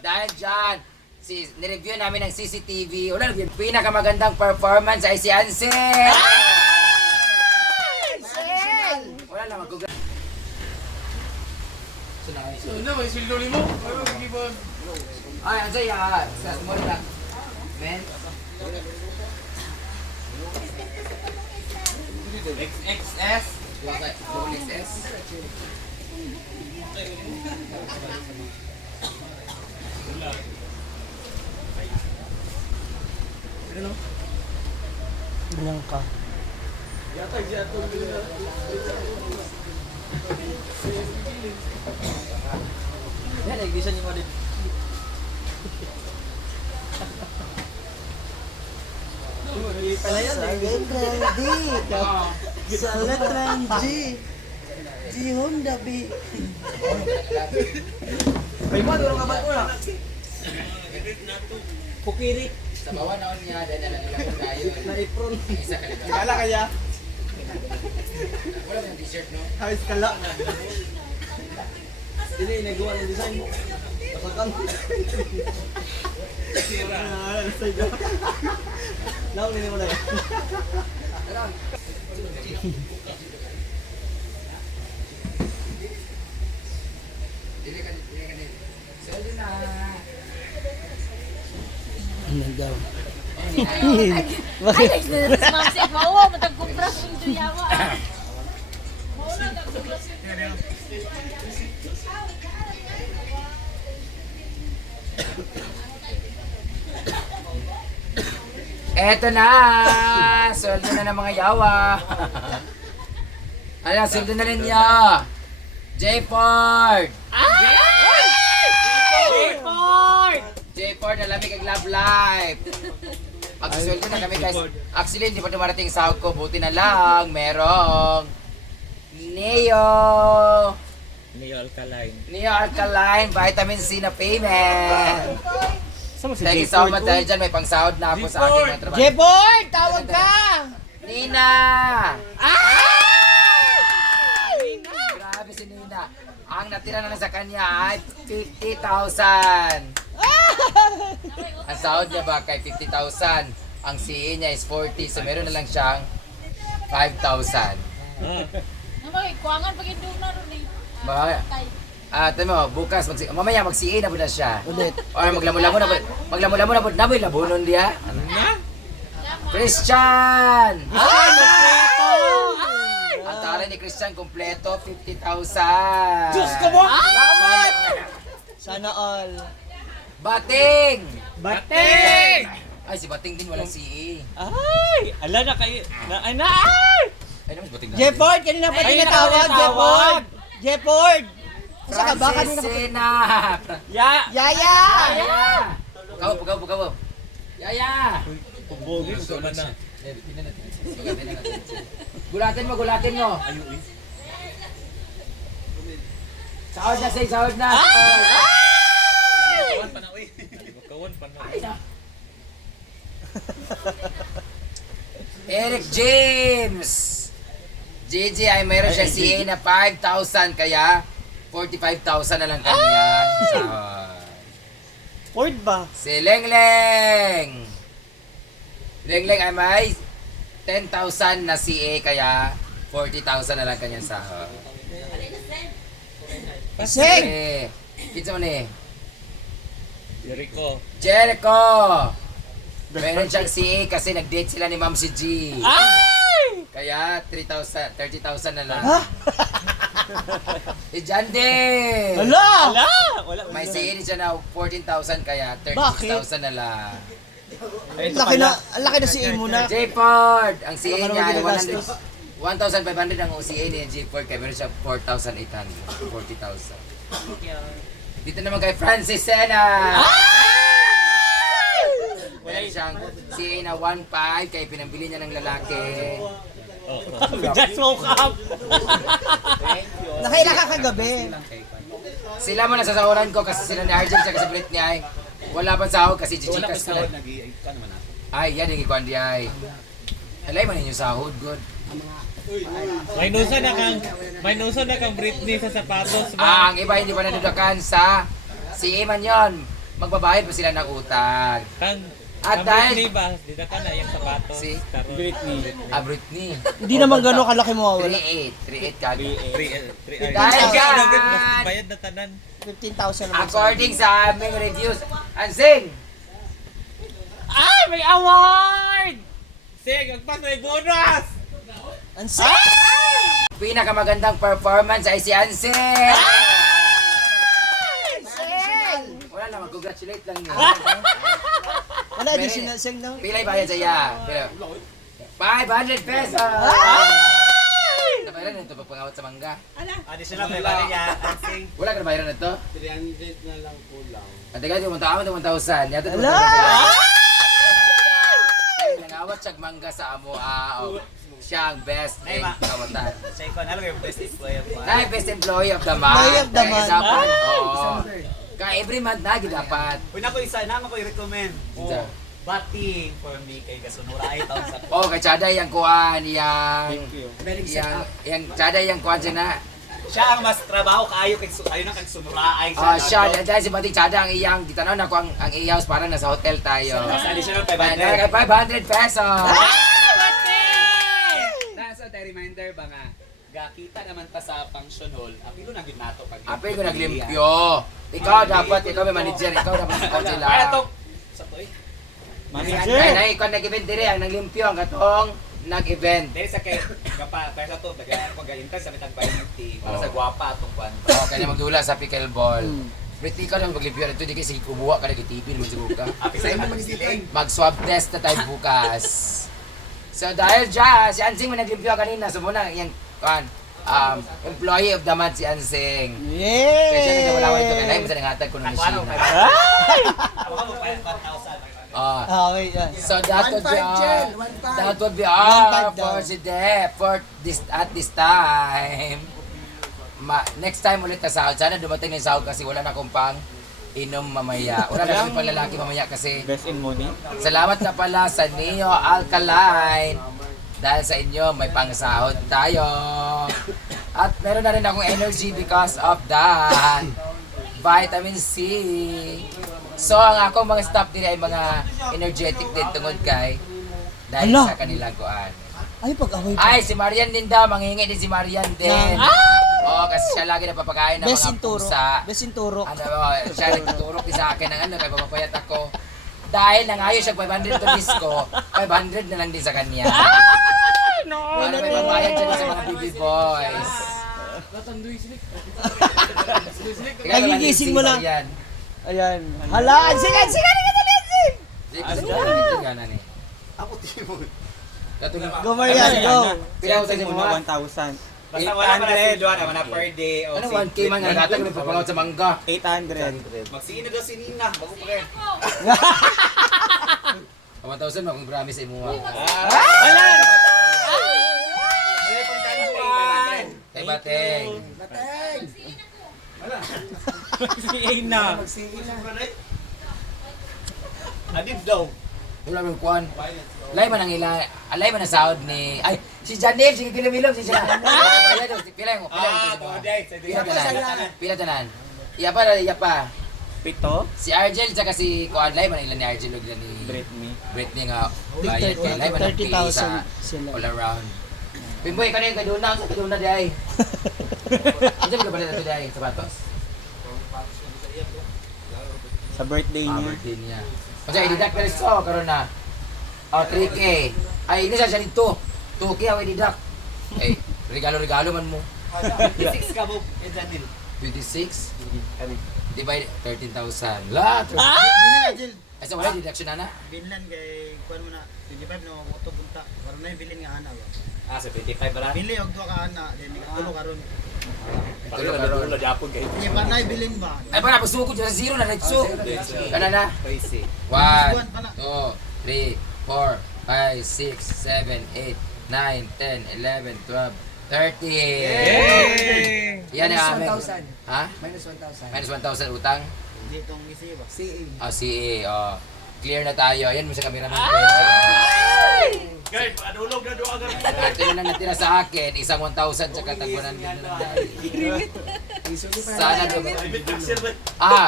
Dahil dyan, nireview namin ng CCTV. Wala, pinakamagandang performance ay si Ansel! Wala lang, mag-google. Ano, may sildo ni mo? Ano, mag-ibon? Ay, Ansel, sa mo na. Men? XXS? Double XS? Bilang ka. Yan, nag-bisa niyo mo din. Salet Randy. Salet Randy. Di Honda bi. Ay mo, durong ka ba ko na? Pukirik. Sa bawah naon niya, dahil na lang tayo. Na-apron. Isa ka lang. Kala kaya? Wala yung t-shirt, no? Ayos kala. Hindi, nagawa ng design mo. Nasakan. Sira. Sa'yo. Laon nila mo na yan. Dili ka. So, yun na. Ano daw? Ay, nagsisimamsi. Mawa, matagkumpras yung tuyawa. Mauna, tagkumpras yung tuyawa. Eto na! Sweldo na ng mga yawa. Ano, sweldo na rin niya. J-Ford! J-Ford na lamig ang love life. Magsusweldo na kami guys. Actually, hindi pa dumarating yung sahod ko. Buti na lang, merong Neo Alkaline Vitamin C na payment. Thank you so much dahil dyan may pangsahod na ako sa aking mga trabaho. J-Boy, tawag ka! Nina! Grabe si Nina. Ang natira na lang sa kanya ay 50,000. Ang sahod niya ba kay 50,000? Ang CA niya is 40. So meron na lang siyang 5,000. Namay, kuwangan pag indong na ron eh. Ba? Tama mo, bukas, mamaya mag-CA na po na siya. Ulit. Or maglamulamo na po. Maglamulamo na po. Naboy, labunon diya. Christian! Ang tara ni Christian, kompleto, 50,000. Diyos ka mo! Salamat! Sana all. Bating! Bating! Ay, si Bating din walang CA. Ay! Ala na kayo. Ay na! Ay! Ay, naman si Bating na. J-Ford, kanina pa Ay, tinatawag, J-Ford! J-Ford! Saka ba Francis kanina pa? Sena! Yaya! Kawo. Yaya! Pubogi ko na na. Gulatin mo. Sahod na, sahod na. Kawan pa na, uy. Kawan pa na. Ay, na. Eric James! JJ ay mayroon siya CA na 5,000 kaya 45,000 na lang kanya. Ford ba? Si Lengleng! Lengleng ay may 10,000 na CA kaya 40,000 na lang kanyang sahod. Paseng! Kinsa mo ni? Jericho. Jericho! Meron siyang CA kasi nag-date sila ni Ma'am si G. Ay! Kaya 30,000 na lang. Ha? Si John din! Hala! Ala! Wala. May CA din siya na 14,000 kaya 36,000 na lang. Ang laki na si A muna. J-Ford! Ang CA Baka niya ay naman ginagastos. 1,500 ang CA ni J-Ford kaya meron siya 4,800. 40,000. Dito naman kay Francis Sena! Meron siyang CA na 1,500 kaya pinambili niya ng lalaki. Just woke up. Nakaila ka kagabi. Sila mo nasasahuran ko kasi sila ni Arjen siya kasi Brit niya ay wala pa sahod kasi chichikas sila. Ay, yan yung ikuan di ay. Alay man ninyo sahod, good. May nusa na kang Britney sa sapatos. Ang iba hindi pa nadudakan sa CA man yon. magbabayad pa sila ng utang. Kang At kang dahil- Britney ba? Dito ka na yung sapatos. Si Karon. Britney. Hindi naman gano'n kalaki mo wala. 3.8 kagad. Dahil dyan, Bayad na tanan. 15,000 naman. according sa aming reviews, Ansing! Ay, may award! Sige, magpas may bonus! Ang sick! Pinakamagandang performance ay si Ansing! Wala naman, congratulate lang niya. Ano additional sing no? Pilay bayad sa iya. 500 pesos! Nabayaran na ito pagpangawat sa mangga. Additional may bali niya. Sing. Wala ka nabayaran na ito? 300 na lang kulang. At agad yung 1,000. Yata ito. Ala! Nangawat siyang mangga sa amo. Siya ang best in kawatan. Say ko, ano yung best employee of Ay, best employee of the month. Employee of the month. Kaya dapat, oo. Kaya every month na, dapat. Uy, naman ko i-recommend. Isa. Bating for me kay Kasunura ay taon sa Oh, kay Chaday yung kuhan, yung Chaday yung kuhan siya na. siya ang mas trabaho kaayo na kag sunuraay Siya, dahil si Bating Chaday ang iyang, titanaw na ko ang i-house parang nasa hotel tayo. Mas additional Kaya 500. 500 pesos. Nasa the reminder ba nga, gakita naman ta sa function hall, apilo na gid nato pag Apay ko naglimpyo. Ikaw dapat, ikaw may manager, ikaw dapat ikaw sila. Para to sa toy. Kaya ikaw nag-event dire, ang naglimpyo, ang katong nag-event. Dahil sa kay gapa para to tagayan ko gaintan sa mitang community para sa gwapa atong kwan. Oh, kanya magdula sa pickleball. Pretty ka na maglimpyo ito, di kasi kubuha ka na TV, lumusog ka. Api sa imong siling. Mag-swab test na tayo bukas. So dahil dyan, si Ansing may naglimpyo kanina, so muna yung employee of the month si Ansing. Kaya siya Yay! nagkawalawan ito, kaya mo sa nangatag ko ng Ako ano machine. Ako mo 5,000. Wait. So that would be 1.5 all daw. for today, at this time. Next time ulit na sahod. Sana dumating na yung sahod kasi wala na akong pang inom mamaya. Wala na akong panglalaki mamaya kasi Best in money. salamat na pala sa Neo Alkaline. Dahil sa inyo, may pangsahod tayo. At meron na rin akong energy because of that. Vitamin C. So, ang akong mga staff din ay mga energetic din tungod kay dahil Ala. sa kanilang kuan. Ay, pag-away pa. Ay, si Marian din daw. Manghingi din si Marian din. Oo, kasi siya lagi napapakain ng Best mga in turo. pusa. Best in turo. Siya nagtuturok din sa akin ng kaya papapayat ako. Dahil nangayo siya 500 to disco, 500 na lang din sa kanya. Para may pambayad siya din sa mga baby boys. Nagigising mo lang. Marian. Ayan. Hala! Sige! Sige, kasi gana ni. Ako Timon. Go Marian, go! Pila sa mo ha? 1,000. Basta wala pa na duwa naman na per day o Ano 1K man nga natag may papangaw sa mangga. 800. Magsino daw si Nina, bago pa kayo. 1,000 mo kung promise sa imo. Kay Bateng. Si Ina. Adib daw. Wala man kuan. Lay man ang ila, alay man ang sahod ni si Janelle, sige pilom-pilom si siya. Pila mo, Pila tanan. Iya pa. Pito. Si Argel tsaka si kuan lay man ila ni Argel ug ni Britney. Britney nga bayad kay lay man ang pay sa 30,000 sila. all around. Pimboy kanay kay Duna, sa Duna di ay. Ano ba pala dito di ay sapatos? Sa birthday Birthday niya. Kasi i-deduct na rin so, karoon na. 3K. Ay, ini siya dito. 2K ako i-deduct. Eh, regalo-regalo man mo. 26 ka mo, Janil. 26? Divide 13,000. La! Ay, so wala deduction na na? Binlan kay kuan mo na 25 na mabuto punta. Karon na yung bilin nga ana ba. Sa 25 ba? Bili og duha ka ana, then ikaw karon. Ito na karoon. Japon kayo. Di pa na bilin ba? Ay, para pasukod dyan sa zero na letso. Kana na? Crazy. 1, 2, 3, 4, 5, 6, 7, 8, 9, 10, 11, 12, 13. Yan ang amin. Ha? Minus 1,000. Minus 1,000 utang. Di tong isi ba? CA. CA. Clear na tayo. Yan mo sa cameraman. Guys, padulog na doon agad. Ito na natira sa akin. Isang 1,000 tsaka tagwanan din na lang. Sana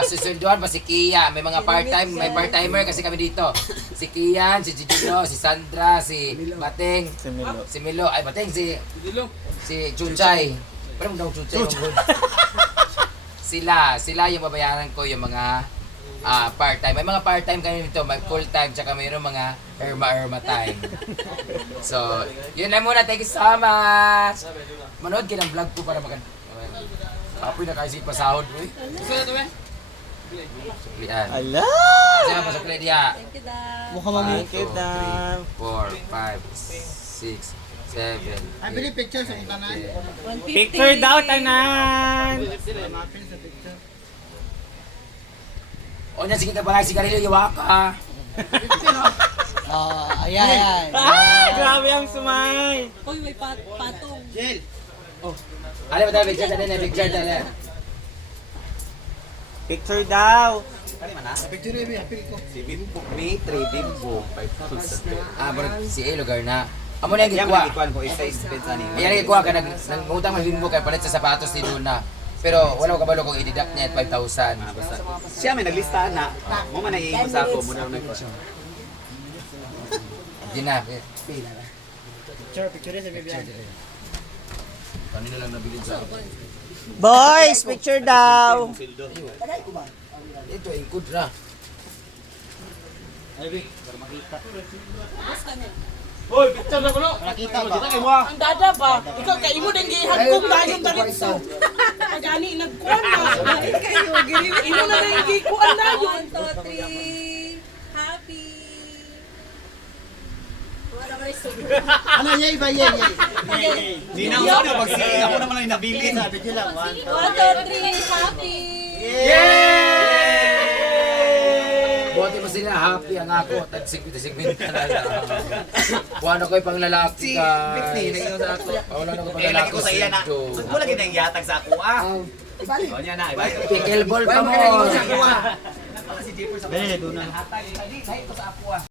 susunduan pa si Kia. May mga may part-timer kasi kami dito. Si Kian, si Gigino, si Sandra, si Bateng, si Milo. Ay, Bateng, si Chuchay. Parang daw Chuchay. Sila yung babayaran ko yung mga part-time. May mga part-time kami dito, may full-time, tsaka mayroong mga erma time. So, yun lang muna. Thank you so much. Manood kayo ng vlog ko para Apoy na kasi pasahod ko eh. Suklian. Ala! Kasi nga pasukli diya. Thank you, Dad. Mukhang mamikit na. 4, 5, 6, 7, Ay, bili picture sa tanan. 150. Picture daw, tanan! Mapil sa picture. O niya, sige ka pala, sigarilyo, iwaka. Ayan. Grabe ang sumay. Uy, may patong. Jel. Ano ba tayo, picture dali. Picture daw. Picture rin, apil ko. May 3 bimbo. 5,000. Bro, si A, lugar na. Amo na yung gikuha. ko isa expense ani. Ayan yung gikuha ka, nangutang may bimbo kay palit sa sapatos ni Luna. Pero wala ko kabalo kung i-deduct niya at 5,000. Siya may naglista na. Mo man naiingon sa ako mo na ko. Hindi na. Picture rin sa Bibian. Kanina lang nabilin sa akin. Boys, picture daw. Ito, ingkod na. Hoy, picture na ko no. Nakita ba? Ang dada ba? Ikaw kay imo dang gihan kong dayon dalitso. Pagani nagkuan na. Kayo, giliw. Imo na dang gikuan dayon. 1, 2, 3. Happy. Wala ka rin Ano, yay ba, yay? Di na ako na pagsiing ako naman lang nabilin. Sabi ko lang, 1, 2, 3. Happy. Buti mo sila happy ang ako. Tag-sigwit ka na lang. Wala ko yung panglalaki ka. Naiingon sa ako. Wala na ko Eh, panglalaki lagi ko sa iya na. Ito. Mo lagi nang yatag sa ako O niya na, ibalik. Pickleball pa mo. Napaka si Jepper sa Bili, doon na. hatag. Dahil ko sa ako